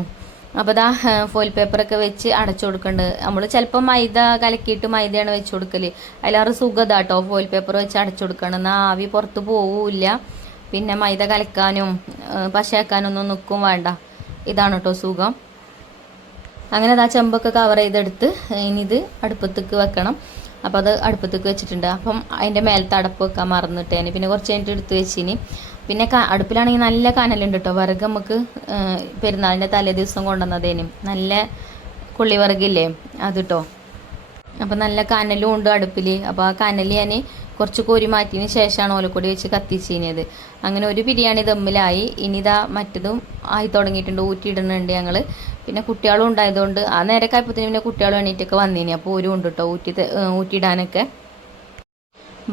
അപ്പോൾ ഇതാ ഫോയിൽ പേപ്പറൊക്കെ വെച്ച് അടച്ചു കൊടുക്കുന്നുണ്ട്. നമ്മൾ ചിലപ്പോൾ മൈദ കലക്കിയിട്ട് മൈദയാണ് വെച്ച് കൊടുക്കൽ. അതിലേറെ സുഖം ഇതാട്ടോ ഫോയിൽ പേപ്പർ വെച്ച് അടച്ചു കൊടുക്കണം. എന്നാൽ ആവി പുറത്ത് പോവില്ല. പിന്നെ മൈദ കലക്കാനും പശയാക്കാനൊന്നും നിൽക്കും വേണ്ട. ഇതാണ് കേട്ടോ സുഖം. അങ്ങനെ അതാ ചെമ്പൊക്കെ കവർ ചെയ്തെടുത്ത് ഇനി ഇത് അടുപ്പത്തേക്ക് വെക്കണം. അപ്പോൾ അത് അടുപ്പത്തേക്ക് വെച്ചിട്ടുണ്ട്. അപ്പം അതിൻ്റെ മേലത്തെ അടപ്പ് വെക്കാൻ മറന്നിട്ടേന്. പിന്നെ കുറച്ച് കഴിഞ്ഞിട്ട് എടുത്ത് വെച്ചിനി. പിന്നെ അടുപ്പിലാണെങ്കിൽ നല്ല കനലുണ്ട് കേട്ടോ. വിറക് നമുക്ക് പെരുന്നാളിൻ്റെ തലേ ദിവസം കൊണ്ടുവന്നതേനും നല്ല കൊള്ളി വിറകില്ലേ അത് കേട്ടോ. അപ്പം നല്ല കനലും ഉണ്ട് അടുപ്പിൽ. അപ്പോൾ ആ കനൽ ഞാൻ കുറച്ച് കോരി മാറ്റിയതിന് ശേഷമാണ് ഓലക്കൊടി വെച്ച് കത്തിച്ചിനിയത്. അങ്ങനെ ഒരു ബിരിയാണി ദമ്മിലായി. ഇനി ഇതാ മറ്റതും ആയി തുടങ്ങിയിട്ടുണ്ട്. ഊറ്റിയിടുന്നുണ്ട് ഞങ്ങൾ. പിന്നെ കുട്ടികളും ഉണ്ടായതുകൊണ്ട് ആ നേരൊക്കെ ആയപ്പോഴത്തേനും പിന്നെ കുട്ടികളും എണീറ്റൊക്കെ വന്നേനി. അപ്പോൾ ഒരു ഉണ്ട് കേട്ടോ ഊറ്റിയിടാനൊക്കെ.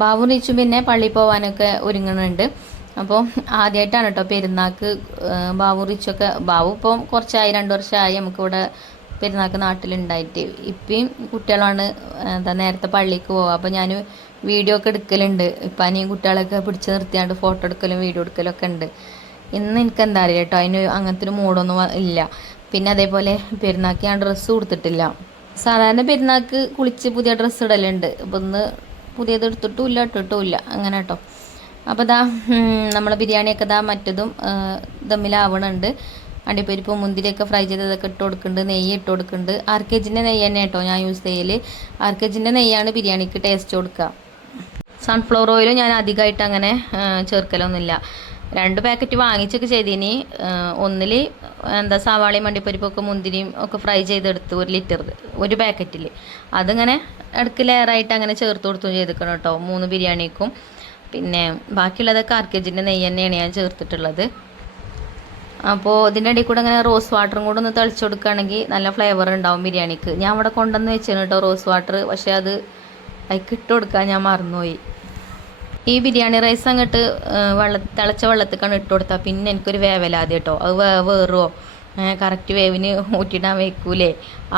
ബാബു നീച്ചും പിന്നെ പള്ളിയിൽ പോകാനൊക്കെ ഒരുങ്ങുന്നുണ്ട്. അപ്പോൾ ആദ്യമായിട്ടാണ് കേട്ടോ പെരുന്നാൾക്ക് ബാബു റിച്ചൊക്കെ. ബാബു ഇപ്പം കുറച്ചായി 2 വർഷമായി നമുക്കിവിടെ പെരുന്നാൾക്ക് നാട്ടിലുണ്ടായിട്ട്. ഇപ്പം കുട്ടികളാണ് നേരത്തെ പള്ളിക്ക് പോവുക. അപ്പോൾ ഞാൻ വീഡിയോ ഒക്കെ എടുക്കലുണ്ട്. ഇപ്പം അനിയും കുട്ടികളൊക്കെ പിടിച്ച് നിർത്തിയാണ്ട് ഫോട്ടോ എടുക്കലും വീഡിയോ എടുക്കലും ഒക്കെ ഉണ്ട്. ഇന്ന് എനിക്ക് എന്താ അറിയില്ല കേട്ടോ, അതിന് അങ്ങനത്തെ ഒരു മൂഡൊന്നും ഇല്ല. പിന്നെ അതേപോലെ പെരുന്നാൾക്ക് ഞാൻ ഡ്രസ്സ് കൊടുത്തിട്ടില്ല. സാധാരണ പെരുന്നാൾക്ക് കുളിച്ച് പുതിയ ഡ്രസ്സ് ഇടലുണ്ട്. അപ്പോൾ ഇന്ന് പുതിയത് എടുത്തിട്ടും ഇട്ടിട്ടുമില്ല അങ്ങനെ കേട്ടോ. അപ്പോൾ ഇതാ നമ്മളെ ബിരിയാണിയൊക്കെ ഇതാ മറ്റതും ദമ്മിലാവണുണ്ട്. അണ്ടിപ്പരിപ്പ് മുന്തിരിയൊക്കെ ഫ്രൈ ചെയ്തതൊക്കെ ഇട്ട് കൊടുക്കുന്നുണ്ട്. നെയ്യ് ഇട്ട് കൊടുക്കുന്നുണ്ട്. RKG നെയ്യ് തന്നെ കേട്ടോ ഞാൻ യൂസ് ചെയ്യൽ. RKG നെയ്യാണ് ബിരിയാണിക്ക് ടേസ്റ്റ് കൊടുക്കുക. സൺഫ്ലവർ ഓയിലും ഞാൻ അധികമായിട്ട് അങ്ങനെ ചേർക്കലൊന്നുമില്ല. 2 പാക്കറ്റ് വാങ്ങിച്ചൊക്കെ ചെയ്തിനി. ഒന്നിൽ സവാളയും അണ്ടിപ്പരിപ്പൊക്കെ മുന്തിരിയും ഒക്കെ ഫ്രൈ ചെയ്തെടുത്ത് 1 ലിറ്റർ 1 പാക്കറ്റിൽ അതിങ്ങനെ ഇടയ്ക്ക് ലെയറായിട്ട് അങ്ങനെ ചേർത്ത് കൊടുത്തും ചെയ്തിക്കണം കേട്ടോ 3 ബിരിയാണിക്കും. പിന്നെ ബാക്കിയുള്ളതൊക്കെ RKG നെയ്യ് തന്നെയാണ് ഞാൻ ചേർത്തിട്ടുള്ളത്. അപ്പോൾ ഇതിൻ്റെ ഇടയിൽ കൂടെ അങ്ങനെ റോസ് വാട്ടറും കൂടെ ഒന്ന് തളിച്ചു കൊടുക്കുകയാണെങ്കിൽ നല്ല ഫ്ലേവർ ഉണ്ടാവും ബിരിയാണിക്ക്. ഞാൻ ഇവിടെ കൊണ്ടുവന്ന് വെച്ചാണ് കേട്ടോ റോസ് വാട്ടർ. പക്ഷേ അത് അതിക്ക് ഇട്ട് കൊടുക്കാൻ ഞാൻ മറന്നുപോയി. ഈ ബിരിയാണി റൈസ് അങ്ങോട്ട് തിളച്ച വെള്ളത്തിക്കാണ് ഇട്ട് കൊടുത്താൽ പിന്നെ എനിക്കൊരു വേവലാതെ കേട്ടോ. അത് വേറുമോ കറക്റ്റ് വേവിന് ഊറ്റിയിടാൻ വയ്ക്കൂലേ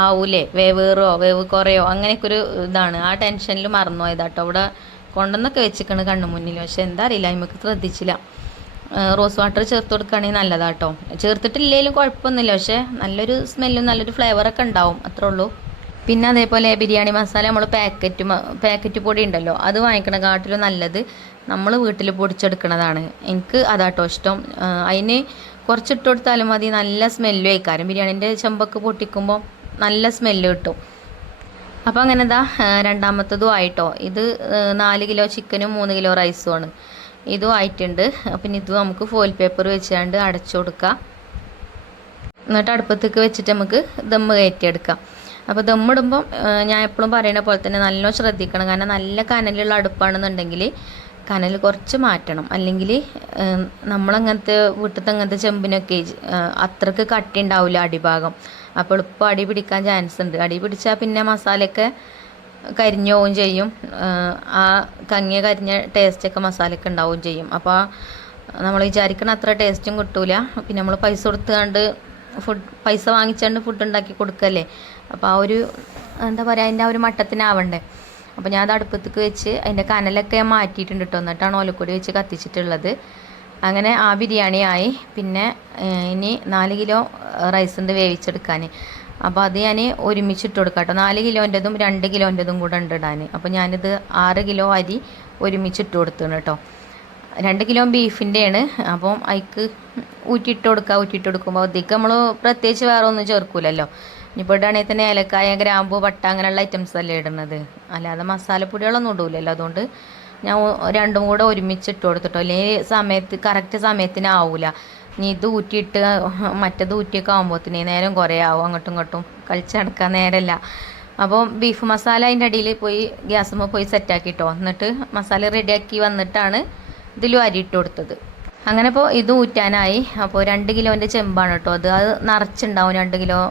ആവൂലേ വേവ് കുറയോ അങ്ങനെയൊക്കെ ഒരു ഇതാണ്. ആ ടെൻഷനിൽ മറന്നുപോയതാട്ടോ. ഇവിടെ കൊണ്ടുവന്നൊക്കെ വെച്ചിക്കണ് കണ്ണു മുന്നിൽ. പക്ഷെ എന്താ അറിയില്ല നമുക്ക് ശ്രദ്ധിച്ചില്ല. റോസ് വാട്ടർ ചേർത്ത് കൊടുക്കുകയാണെങ്കിൽ നല്ലതാട്ടോ. ചേർത്തിട്ടില്ലെങ്കിലും കുഴപ്പമൊന്നുമില്ല. പക്ഷേ നല്ലൊരു സ്മെല്ലും നല്ലൊരു ഫ്ലേവറൊക്കെ ഉണ്ടാവും, അത്രേ ഉള്ളൂ. പിന്നെ അതേപോലെ ബിരിയാണി മസാല നമ്മൾ പാക്കറ്റ് പൊടി ഉണ്ടല്ലോ അത് വാങ്ങിക്കണക്കാട്ടിലും നല്ലത് നമ്മൾ വീട്ടിൽ പൊടിച്ചെടുക്കണതാണ്. എനിക്ക് അതാട്ടോ ഇഷ്ടം. അതിന് കുറച്ചിട്ട് കൊടുത്താലും മതി. നല്ല സ്മെല്ലും ആയിക്കാരം. ബിരിയാണീൻ്റെ ചെമ്പൊക്കെ പൊട്ടിക്കുമ്പോൾ നല്ല സ്മെല്ല് കിട്ടും. അപ്പോൾ അങ്ങനെ ഇതാ രണ്ടാമത്തതും ആയിട്ടോ. ഇത് 4 കിലോ ചിക്കനും 3 കിലോ റൈസുമാണ്. ഇതും ആയിട്ടുണ്ട്. പിന്നെ ഇത് നമുക്ക് ഫോയിൽ പേപ്പർ വെച്ചാണ്ട് അടച്ചു കൊടുക്കാം. എന്നിട്ട് അടുപ്പത്തേക്ക് വെച്ചിട്ട് നമുക്ക് ദമ്മ് കയറ്റിയെടുക്കാം. അപ്പോൾ ദമ്മിടുമ്പം ഞാൻ എപ്പോഴും പറയുന്ന പോലെ തന്നെ നല്ലോണം ശ്രദ്ധിക്കണം. കാരണം നല്ല കനലുള്ള അടുപ്പാണെന്നുണ്ടെങ്കിൽ കനൽ കുറച്ച് മാറ്റണം. അല്ലെങ്കിൽ നമ്മളങ്ങനത്തെ വീട്ടിലത്തെ അങ്ങനത്തെ ചെമ്പിനൊക്കെ അത്രക്ക് കട്ടി ഉണ്ടാവില്ല അടിഭാഗം. അപ്പോൾ എളുപ്പം അടി പിടിക്കാൻ ചാൻസ് ഉണ്ട്. അടി പിടിച്ചാൽ പിന്നെ മസാലയൊക്കെ കരിഞ്ഞു പോവുകയും ചെയ്യും. ആ കരിഞ്ഞ ടേസ്റ്റൊക്കെ മസാലയൊക്കെ ഉണ്ടാവുകയും ചെയ്യും. അപ്പോൾ നമ്മൾ വിചാരിക്കണ അത്ര ടേസ്റ്റും കിട്ടൂല. പിന്നെ നമ്മൾ പൈസ കൊടുത്തുകൊണ്ട് പൈസ വാങ്ങിച്ചുകൊണ്ട് ഫുഡ് ഉണ്ടാക്കി കൊടുക്കല്ലേ. അപ്പോൾ ആ ഒരു എന്താ പറയുക അതിൻ്റെ ആ ഒരു മട്ടത്തിനാവണ്ടേ. അപ്പോൾ ഞാൻ അത് അടുപ്പത്തേക്ക് വെച്ച് അതിൻ്റെ കനലൊക്കെ മാറ്റിയിട്ടുണ്ട് കേട്ടോ. എന്നിട്ടാണ് ഓലക്കൊടി വെച്ച് കത്തിച്ചിട്ടുള്ളത്. അങ്ങനെ ആ ബിരിയാണിയായി. പിന്നെ ഇനി 4 കിലോ റൈസ് ഉണ്ട് വേവിച്ചെടുക്കാൻ. അപ്പോൾ അത് ഞാൻ ഒരുമിച്ചിട്ട് കൊടുക്കാം കേട്ടോ. 4 കിലോൻ്റെതും 2 കിലോൻ്റെതും കൂടെ ഉണ്ട് ഇടാൻ. അപ്പോൾ ഞാനിത് 6 കിലോ അരി ഒരുമിച്ചിട്ട് കൊടുത്താണ് കേട്ടോ. 2 കിലോ ബീഫിൻ്റെയാണ്. അപ്പം അതിക്ക് ഊറ്റിയിട്ട് കൊടുക്കുമ്പോൾ അധികം നമ്മൾ പ്രത്യേകിച്ച് വേറെ ഒന്നും ചേർക്കൂലല്ലോ. ഇനിയിപ്പോൾ ഇടുകയാണെങ്കിൽ തന്നെ ഏലക്കായ ഗ്രാമ്പൂ പട്ട അങ്ങനെയുള്ള ഐറ്റംസ് അല്ലേ ഇടുന്നത്. അല്ലാതെ മസാലപ്പൊടികളൊന്നും ഇടൂലല്ലോ. അതുകൊണ്ട് ഞാൻ 2ഉം കൂടെ ഒരുമിച്ചിട്ട് കൊടുത്തിട്ടോ. അല്ലെങ്കിൽ കറക്റ്റ് സമയത്തിനാവൂല. ഇനി ഇത് ഊറ്റിയിട്ട് മറ്റേത് ഊറ്റിയൊക്കെ ആകുമ്പോഴത്തേന് നേരം കുറേ ആവും. അങ്ങോട്ടും ഇങ്ങോട്ടും കളിച്ച് നടക്കാൻ നേരമില്ല. അപ്പോൾ ബീഫ് മസാല അതിൻ്റെ അടിയിൽ പോയി ഗ്യാസുമ്പോൾ പോയി സെറ്റാക്കിട്ടോ. എന്നിട്ട് മസാല റെഡിയാക്കി വന്നിട്ടാണ് ഇതിലും അരി ഇട്ട് കൊടുത്തത്. അങ്ങനെ ഇപ്പോൾ ഇത് ഊറ്റാനായി. അപ്പോൾ 2 കിലോൻ്റെ ചെമ്പാണ് കേട്ടോ. അത് നിറച്ചുണ്ടാവും 2 കിലോ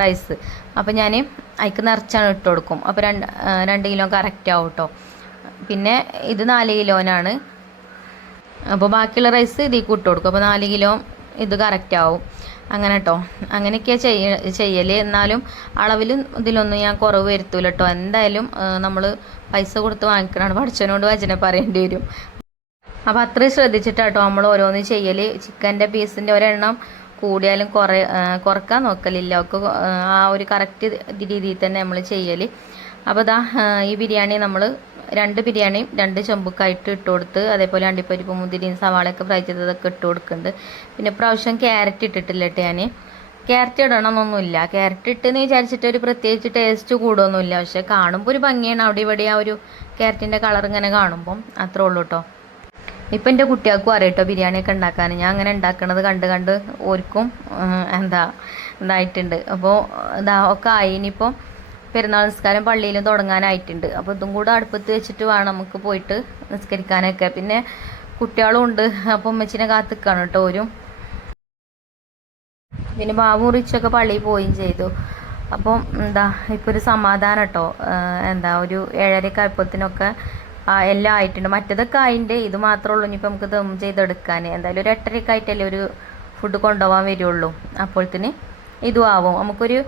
റൈസ്. അപ്പോൾ ഞാൻ അതിക്ക് നിറച്ചാണ് ഇട്ട് കൊടുക്കും. അപ്പോൾ 2 കിലോ കറക്റ്റ് ആവും കേട്ടോ. പിന്നെ ഇത് 4 കിലോനാണ്. അപ്പോൾ ബാക്കിയുള്ള റൈസ് ഇതിലേക്ക് ഇട്ട് കൊടുക്കും. അപ്പോൾ 4 കിലോ ഇത് കറക്റ്റ് ആവും. അങ്ങനെ കേട്ടോ. അങ്ങനെയൊക്കെയാണ് ചെയ്യൽ. എന്നാലും അളവിലും ഇതിലൊന്നും ഞാൻ കുറവ് വരുത്തൂല കേട്ടോ. എന്തായാലും നമ്മൾ പൈസ കൊടുത്ത് വാങ്ങിക്കണതാണ്. പഠിച്ചവനോട് വചനം പറയേണ്ടി വരും. അപ്പോൾ അത്രയും ശ്രദ്ധിച്ചിട്ടാട്ടോ നമ്മൾ ഓരോന്ന് ചെയ്യൽ. ചിക്കൻ്റെ പീസിൻ്റെ ഒരെണ്ണം കൂടിയാലും കുറക്കാൻ നോക്കലില്ല. ഒക്കെ ആ ഒരു കറക്റ്റ് രീതിയിൽ തന്നെ നമ്മൾ ചെയ്യൽ. അപ്പോൾ ഇതാ ഈ ബിരിയാണി നമ്മൾ 2 ബിരിയാണിയും 2 ചെമ്പുക്കായിട്ട് ഇട്ട് കൊടുത്ത്, അതേപോലെ അണ്ടിപ്പരിപ്പ് മുന്തിരിയും സവാളയൊക്കെ ഫ്രൈ ചെയ്തതൊക്കെ ഇട്ട് കൊടുക്കുന്നുണ്ട്. പിന്നെ പ്രാവശ്യം ക്യാരറ്റ് ഇട്ടിട്ടില്ല കേട്ടോ. ഞാൻ ക്യാരറ്റ് ഇടണമെന്നൊന്നുമില്ല. ക്യാരറ്റ് ഇട്ടെന്ന് വിചാരിച്ചിട്ട് ഒരു പ്രത്യേകിച്ച് ടേസ്റ്റ് കൂടുമൊന്നുമില്ല. പക്ഷെ കാണുമ്പോൾ ഒരു ഭംഗിയാണ്. അവിടെ ഇവിടെ ആ ഒരു ക്യാരറ്റിൻ്റെ കളർ ഇങ്ങനെ കാണുമ്പം അത്രേ ഉള്ളൂ കേട്ടോ. ഇപ്പം എൻ്റെ കുട്ടികൾക്കും അറിയട്ടോ ബിരിയാണിയൊക്കെ ഉണ്ടാക്കാൻ. ഞാൻ അങ്ങനെ ഉണ്ടാക്കണത് കണ്ട് ഓർക്കും ഇതായിട്ടുണ്ട്. അപ്പോൾ ഒക്കെ ആയി. ഇനിയിപ്പം പെരുന്നാൾ നിസ്കാരം പള്ളിയിലും തുടങ്ങാനായിട്ടുണ്ട്. അപ്പോൾ ഇതും കൂടെ അടുപ്പത്ത് വെച്ചിട്ട് വേണം നമുക്ക് പോയിട്ട് നിസ്കരിക്കാനൊക്കെ. പിന്നെ കുട്ടികളും ഉണ്ട്. അപ്പം ഉമ്മച്ചിനെ കാത്തിക്കാണ് കേട്ടോ ഓരും. പിന്നെ ബാബു റിച്ചൊക്കെ പള്ളിയിൽ പോവുകയും ചെയ്തു. അപ്പം ഇപ്പോൾ ഒരു സമാധാനം കേട്ടോ. ഒരു 7:30 ആയപ്പോഴത്തേനൊക്കെ എല്ലാം ആയിട്ടുണ്ട്. മറ്റേതൊക്കെ ആയിട്ടുണ്ട്. ഇത് മാത്രമേ ഉള്ളൂ ഇനിയിപ്പോൾ നമുക്ക് ദം ചെയ്തെടുക്കാൻ. എന്തായാലും ഒരു 8:30 ആയിട്ടല്ലേ ഒരു ഫുഡ് കൊണ്ടുപോകാൻ വരുള്ളൂ. അപ്പോഴത്തേന് ഇതും ആവും. നമുക്കൊരു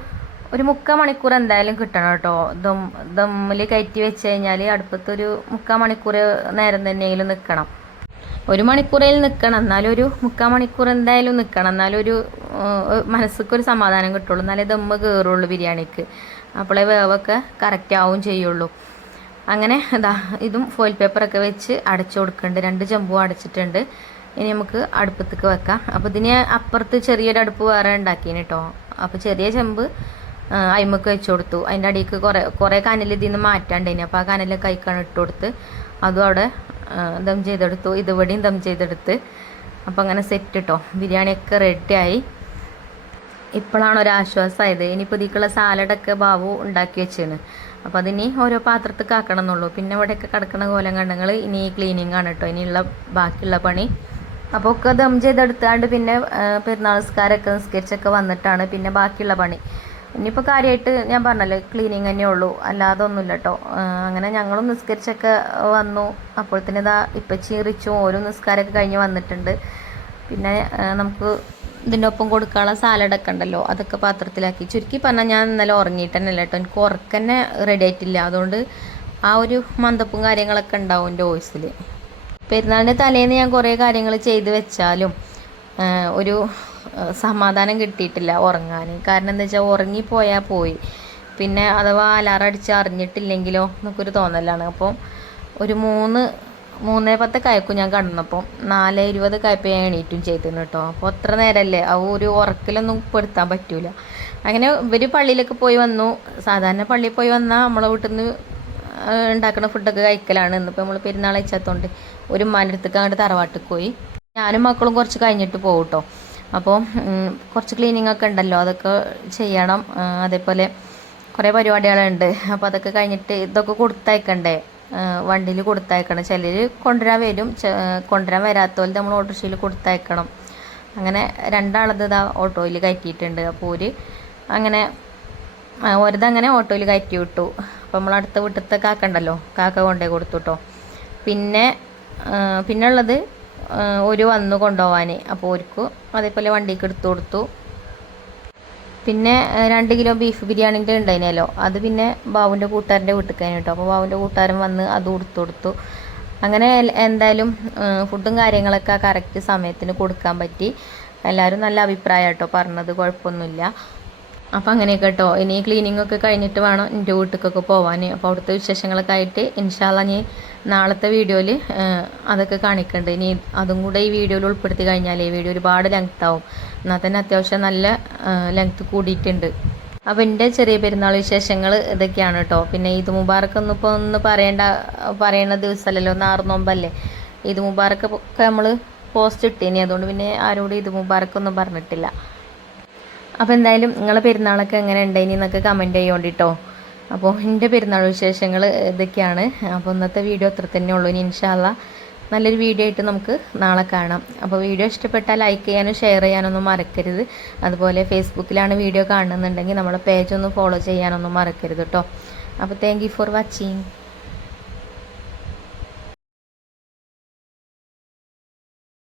3/4 മണിക്കൂർ എന്തായാലും കിട്ടണം കേട്ടോ. ദമ്മിൽ കയറ്റി വെച്ച് കഴിഞ്ഞാൽ അടുപ്പത്തൊരു 3/4 മണിക്കൂർ നേരം തന്നെയെങ്കിലും നിൽക്കണം. 1 മണിക്കൂറിൽ നിൽക്കണം, എന്നാലും ഒരു 3/4 മണിക്കൂർ എന്തായാലും നിൽക്കണം. എന്നാലും ഒരു മനസ്സിക്കൊരു സമാധാനം കിട്ടുള്ളൂ. എന്നാലേ ദമ്മ് കയറുള്ളൂ ബിരിയാണിക്ക്. അപ്പോളേ വേവൊക്കെ കറക്റ്റ് ആവും ചെയ്യുള്ളൂ. അങ്ങനെ ഇതും ഫോയിൽ പേപ്പറൊക്കെ വെച്ച് അടച്ചു കൊടുക്കുന്നുണ്ട്. 2 ചെമ്പും അടച്ചിട്ടുണ്ട്. ഇനി നമുക്ക് അടുപ്പത്തേക്ക് വെക്കാം. അപ്പോൾ ഇതിന് അപ്പുറത്ത് ചെറിയൊരു അടുപ്പ് വേറെ ഉണ്ടാക്കിന് കേട്ടോ. അപ്പോൾ ചെറിയ ചെമ്പ് അയിമക്ക് വെച്ച് കൊടുത്തു. അതിൻ്റെ അടിക്ക് കുറേ കനൽ ഇതിൽ നിന്ന് മാറ്റാണ്ടേനി. അപ്പോൾ ആ കനലൊക്കെ കൈക്കാണ് ഇട്ട് കൊടുത്ത് അതും അവിടെ ദം ചെയ്തെടുത്തു. ഇതുവഴിയും ദം ചെയ്തെടുത്ത്. അപ്പോൾ അങ്ങനെ സെറ്റ് കേട്ടോ. ബിരിയാണിയൊക്കെ റെഡിയായി. ഇപ്പോഴാണ് ഒരു ആശ്വാസമായത്. ഇനിയിപ്പോൾ ഇതിക്കുള്ള സാലഡൊക്കെ ബാബു ഉണ്ടാക്കി വെച്ചാണ്. അപ്പോൾ അതിനി ഓരോ പാത്രത്തിൽ ആക്കണം എന്നുള്ളൂ. പിന്നെ ഇവിടെയൊക്കെ കിടക്കുന്ന കോലം കണ്ടങ്ങൾ ഇനി ക്ലീനിങ് ആണ് കേട്ടോ ഇനിയുള്ള ബാക്കിയുള്ള പണി. അപ്പോൾ ഒക്കെ ദം ചെയ്തെടുത്താണ്ട് പിന്നെ പെരുന്നാൾ നിസ്കാരമൊക്കെ നിസ്കരിച്ചൊക്കെ വന്നിട്ടാണ് പിന്നെ ബാക്കിയുള്ള പണി. ഇനിയിപ്പോൾ കാര്യമായിട്ട് ഞാൻ പറഞ്ഞല്ലോ ക്ലീനിങ് തന്നെ ഉള്ളൂ, അല്ലാതെ ഒന്നുമില്ല കേട്ടോ. അങ്ങനെ ഞങ്ങളും നിസ്കരിച്ചൊക്കെ വന്നു. അപ്പോഴത്തേന് ഇപ്പച്ചി റിച്ചും ഓരോ നിസ്കാരമൊക്കെ കഴിഞ്ഞ് വന്നിട്ടുണ്ട്. പിന്നെ നമുക്ക് ഇതിൻ്റെ ഒപ്പം കൊടുക്കാനുള്ള സാലഡൊക്കെ ഉണ്ടല്ലോ അതൊക്കെ പാത്രത്തിലാക്കി. ചുരുക്കി പറഞ്ഞാൽ ഞാൻ ഇന്നലെ ഉറങ്ങിയിട്ട് തന്നെ അല്ല കേട്ടോ. എനിക്ക് ഉറക്കന്നെ റെഡി ആയിട്ടില്ല. അതുകൊണ്ട് ആ ഒരു മന്ദപ്പും കാര്യങ്ങളൊക്കെ ഉണ്ടാവും എൻ്റെ വോയിസിൽ. പെരുന്നാളിൻ്റെ തലേന്ന് ഞാൻ കുറേ കാര്യങ്ങൾ ചെയ്ത് വെച്ചാലും ഒരു സമാധാനം കിട്ടിയിട്ടില്ല ഉറങ്ങാൻ. കാരണം എന്താ വെച്ചാൽ ഉറങ്ങിപ്പോയാൽ പോയി. പിന്നെ അഥവാ അലാറം അടിച്ച് അറിഞ്ഞിട്ടില്ലെങ്കിലോ എന്നൊക്കെ തോന്നലാണ്. അപ്പോൾ ഒരു 3:10 ആയപ്പോൾ ഞാൻ കടന്നപ്പോൾ 4:20 ആയപ്പോൾ ഞാൻ എണീറ്റും ചെയ്തിരുന്നു കേട്ടോ. അപ്പോൾ അത്ര നേരമല്ലേ ആ ഒരു ഉറക്കിലൊന്നും പെടുത്താൻ പറ്റൂല. അങ്ങനെ ഇവർ പള്ളിയിലൊക്കെ പോയി വന്നു. സാധാരണ പള്ളിയിൽ പോയി വന്നാൽ നമ്മളെ വീട്ടിൽ നിന്ന് ഉണ്ടാക്കുന്ന ഫുഡൊക്കെ കഴിക്കലാണ്. ഇന്നിപ്പോൾ നമ്മൾ പെരുന്നാൾ വെച്ചാത്തോണ്ട് ഒരു ഉമ്മാൻ്റെ അടുത്തേക്ക് അങ്ങോട്ട് തറവാട്ടിൽ പോയി. ഞാനും മക്കളും കുറച്ച് കഴിഞ്ഞിട്ട് പോകും കേട്ടോ. അപ്പോൾ കുറച്ച് ക്ലീനിങ് ഒക്കെ ഉണ്ടല്ലോ അതൊക്കെ ചെയ്യണം. അതേപോലെ കുറേ പരിപാടികളുണ്ട്. അപ്പോൾ അതൊക്കെ കഴിഞ്ഞിട്ട് ഇതൊക്കെ കൊടുത്തയക്കണ്ടേ, വണ്ടിയിൽ കൊടുത്തയക്കണം. ചിലർ കൊണ്ടുവരാൻ വരും, കൊണ്ടുവരാൻ വരാത്തവർ നമ്മൾ ഓട്ടോറിക്ഷയിൽ കൊടുത്തയക്കണം. അങ്ങനെ 2 ആളത് ഓട്ടോയിൽ കയറ്റിയിട്ടുണ്ട്. അപ്പോൾ അങ്ങനെ ഓരതങ്ങനെ ഓട്ടോയിൽ കയറ്റി വിട്ടു. അപ്പോൾ നമ്മൾ അടുത്ത വീട്ടിലത്തെ കാക്ക ഉണ്ടല്ലോ, കാക്ക കൊണ്ടുപോയി കൊടുത്തു കേട്ടോ. പിന്നെ ഉള്ളത് വന്നു കൊണ്ടുപോകാൻ. അപ്പോൾ ഓർക്ക് അതേപോലെ വണ്ടിക്ക് എടുത്തു കൊടുത്തു. പിന്നെ 2 കിലോ ബീഫ് ബിരിയാണിൻ്റെ ഉണ്ടായിരുന്നല്ലോ, അത് പിന്നെ ബാബുവിൻ്റെ കൂട്ടുകാരൻ്റെ വീട്ടിൽ കഴിഞ്ഞു കേട്ടോ. അപ്പോൾ ബാബുവിൻ്റെ കൂട്ടുകാരൻ വന്ന് അത് കൊടുത്തു. അങ്ങനെ എന്തായാലും ഫുഡും കാര്യങ്ങളൊക്കെ കറക്റ്റ് സമയത്തിന് കൊടുക്കാൻ പറ്റി. എല്ലാവരും നല്ല അഭിപ്രായം കേട്ടോ പറഞ്ഞത്, കുഴപ്പമൊന്നുമില്ല. അപ്പോൾ അങ്ങനെയൊക്കെ കേട്ടോ. ഇനി ക്ലീനിങ് ഒക്കെ കഴിഞ്ഞിട്ട് വേണം എൻ്റെ വീട്ടിലേക്കൊക്കെ പോകാൻ. അപ്പോൾ അവിടുത്തെ വിശേഷങ്ങളൊക്കെ ആയിട്ട് ഇൻഷാ അല്ലാ ഇനി നാളത്തെ വീഡിയോയിൽ അതൊക്കെ കാണിക്കുന്നുണ്ട്. ഇനി അതും കൂടെ ഈ വീഡിയോയിൽ ഉൾപ്പെടുത്തി കഴിഞ്ഞാൽ ഈ വീഡിയോ ഒരുപാട് ലെങ്ത് ആവും. എന്നാൽ തന്നെ അത്യാവശ്യം നല്ല ലെങ്ത് കൂടിയിട്ടുണ്ട്. അപ്പോൾ എൻ്റെ ചെറിയ പെരുന്നാൾ വിശേഷങ്ങൾ ഇതൊക്കെയാണ് കേട്ടോ. പിന്നെ ഈദ് മുബാറക്ക് ഇപ്പോൾ പറയുന്ന ദിവസമല്ലല്ലോ, 6 നോമ്പല്ലേ. ഈദ് മുബാറക്ക് ഒക്കെ നമ്മൾ പോസ്റ്റ് ഇട്ടേനി. അതുകൊണ്ട് പിന്നെ ആരോടും ഈദ് മുബാറക്കൊന്നും പറഞ്ഞിട്ടില്ല. അപ്പോൾ എന്തായാലും നിങ്ങളെ പെരുന്നാളൊക്കെ എങ്ങനെ ഉണ്ടായിനി എന്നൊക്കെ കമൻറ്റ് ചെയ്യോണ്ടിട്ടോ. അപ്പോൾ എൻ്റെ പെരുന്നാൾ വിശേഷങ്ങൾ ഇതൊക്കെയാണ്. അപ്പോൾ ഇന്നത്തെ വീഡിയോ അത്ര തന്നെ ഉള്ളൂ. ഇനി ഇൻഷാ അല്ലാ നല്ലൊരു വീഡിയോ ആയിട്ട് നമുക്ക് നാളെ കാണാം. അപ്പോൾ വീഡിയോ ഇഷ്ടപ്പെട്ടാൽ ലൈക്ക് ചെയ്യാനും ഷെയർ ചെയ്യാനൊന്നും മറക്കരുത്. അതുപോലെ ഫേസ്ബുക്കിലാണ് വീഡിയോ കാണുന്നുണ്ടെങ്കിൽ നമ്മളെ പേജ് ഒന്ന് ഫോളോ ചെയ്യാനൊന്നും മറക്കരുത് കേട്ടോ. അപ്പോൾ താങ്ക് യു ഫോർ വാച്ചിങ്.